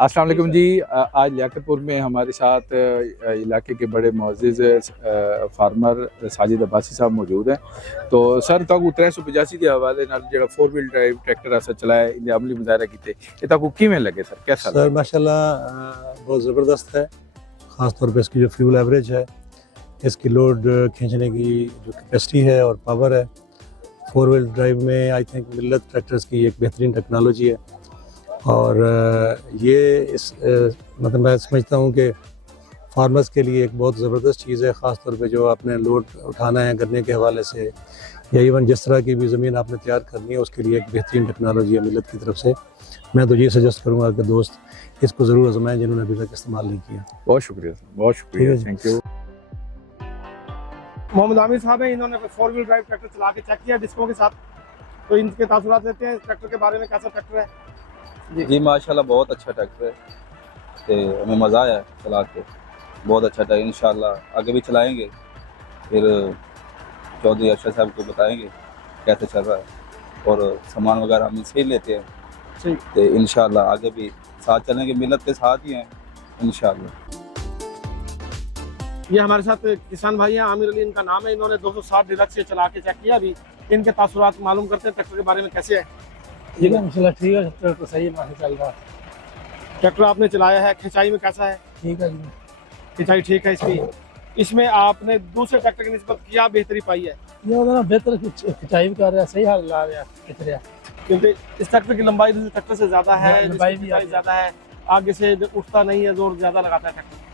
अस्सलाम वालेकुम जी। आज लियाकतपुर में हमारे साथ इलाके के बड़े मुअज़्ज़िज़ फार्मर साजिद अब्बासी साहब मौजूद हैं। तो सर तक 385 के हवाले नाल जेड़ा 4 व्हील ड्राइव ट्रैक्टर असा चलाया इनके अमली मुजाहरा कीते ये तक किवें लगे सर, कैसा सर माशाल्लाह बहुत ज़बरदस्त है। ख़ास तौर पे इसकी जो फ्यूल एवरेज है, इसकी लोड खींचने की जो कैपेसिटी है और पावर है, 4 व्हील ड्राइव में आई थिंक मिल्लत ट्रैक्टर्स की एक बेहतरीन टेक्नोलॉजी है। और ये मतलब मैं समझता हूँ कि फार्मर्स के लिए एक बहुत ज़बरदस्त चीज़ है, ख़ास तौर पे जो आपने लोड उठाना है गन्ने के हवाले से या इवन जिस तरह की भी ज़मीन आपने तैयार करनी है उसके लिए एक बेहतरीन टेक्नोलॉजी है मिल्लत की तरफ से। मैं तो ये सजेस्ट करूँगा कि दोस्त इसको ज़रूर आज़माएं जिन्होंने अभी तक इस्तेमाल नहीं किया। बहुत शुक्रिया सर, बहुत शुक्रिया, थैंक यू। मोहम्मद आमिर साहब हैं, इन्होंने 4 व्हील ड्राइव ट्रैक्टर चला के चेक किया डिस्कों के साथ, तो इनके तासुरात देते हैं ट्रैक्टर के बारे में, कैसा ट्रैक्टर है जी माशाल्लाह बहुत अच्छा ट्रैक्टर है, तो हमें मज़ा आया चला के, बहुत अच्छा ट्रैक्टर। इंशाल्लाह आगे भी चलाएंगे, फिर चौधरी अरशद साहब को बताएंगे कैसे चल रहा है और सामान वगैरह हम इससे ही लेते हैं। सही, तो इंशाल्लाह आगे भी साथ चलेंगे, मिलत के साथ ही हैं इंशाल्लाह। ये हमारे साथ किसान भाई हैं, आमिर अली इनका नाम है, इन्होंने 260 डिलक्स से चला के चेक किया। अभी इनके तासुरात मालूम करते हैं ट्रैक्टर के बारे में, कैसे है। ठीक है माशाल्लाह, ठीक है, ट्रैक्टर सही है, माशा चल रहा है। ट्रैक्टर आपने चलाया है, खिंचाई में कैसा है। ठीक है जी, खिंचाई ठीक है इसकी। इसमें आपने दूसरे ट्रैक्टर की निस्बत क्या बेहतरी पाई है। ये होगा ना बेहतर खिंचाई भी कर रहा है, सही हाल ला रहा है, खिंच रहा है। क्योंकि इस ट्रैक्टर की लंबाई दूसरे ट्रैक्टर से ज़्यादा है, लंबाई भी ज़्यादा है, आगे से उठता नहीं है, जोर ज़्यादा लगाता है ट्रैक्टर।